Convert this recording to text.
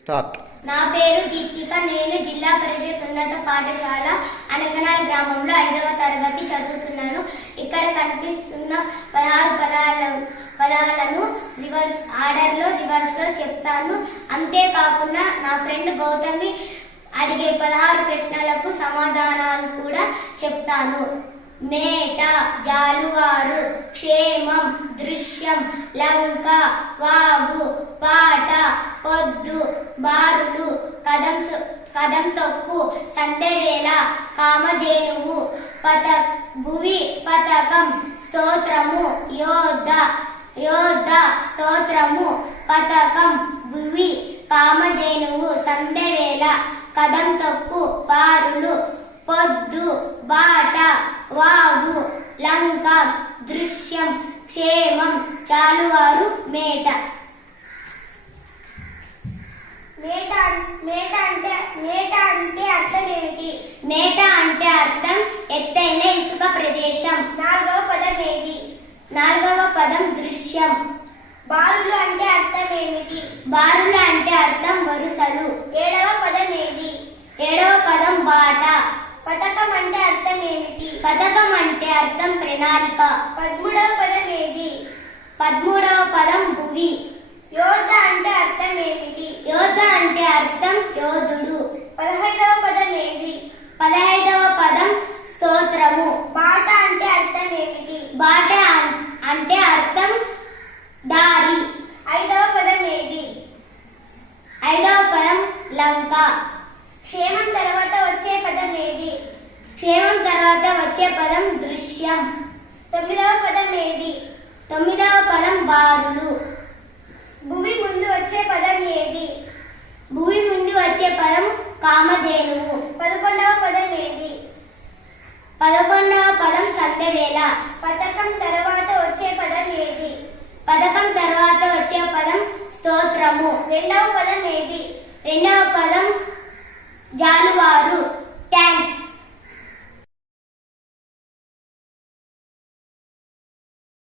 Start. నా పేరు దీప్తిక. నేను జిల్లా పరిషత్ ఉన్నత పాఠశాల అనకనాల్ గ్రామంలో 5వ తరగతి చదువుతున్నాను. ఇక్కడ కనిపిస్తున్న 16 పదాలను రివర్స్ లో చెప్తాను. అంతేకాకుండా నా ఫ్రెండ్ గౌతమి అడిగే 16 ప్రశ్నలకు సమాధానాలు కూడా చెప్తాను. మేట, జాలువారు, క్షేమం, దృశ్యం, లంక, వాగు, పాట, పొద్దు, బారులు, కదం తొక్కు, సంధ్యవేళ, కామధేనువు, భువి, పతకం, స్తోత్రము, యోధ, స్తోత్రము, పతకం, భువి, కామధేనువు, సంధ్యవేళ, కదం తొక్కు, బారులు, పొద్దు, బాట, వాగు, లంక, దృశ్యం, క్షేమం, జాలువారు, మేట. మేట అంటే అర్థం ఏమిటి? మేట అంటే అర్థం ఎత్తైన ఇసుక ప్రదేశం. 4వ పదం ఏది? 4వ పదం దృశ్యం. బారులు అంటే అర్థం ఏమిటి? బారులు అంటే అర్థం వరుసలు. 7వ పదం ఏది? 7వ పదం బాట. పతకం అంటే అర్థం ఏమిటి? పథకం అంటే అర్థం ప్రణాళిక. 13వ పదం ఏది? 13వ పదం భువి. యోధ అంటే అర్థం ఏమిటి? యోధ అంటే అర్థం యోధుడు. 15వ పదం ఏది? 15వ పదం స్తోత్రము. బాట అంటే అర్థం ఏమిటి? బాట అంటే అర్థం దారి. 5వ పదం ఏది? 5వ పదం లంక. క్షేమం తర్వాత వచ్చే పదం ఏది? క్షేమం తర్వాత వచ్చే పదం దృశ్యం. 9వ పదం ఏది? 9వ పదం బారులు. భూమి ముందు వచ్చే పదం ఏది? భూమి ముందు వచ్చే పదం కామధేనువు. 11వ పదం ఏది? 11వ పదం సంధ్యవేళ. పతకం తర్వాత వచ్చే పదం ఏది? పథకం తర్వాత వచ్చే పదం స్తోత్రము. 2వ పదం ఏది? 2వ పదం జాలువారు.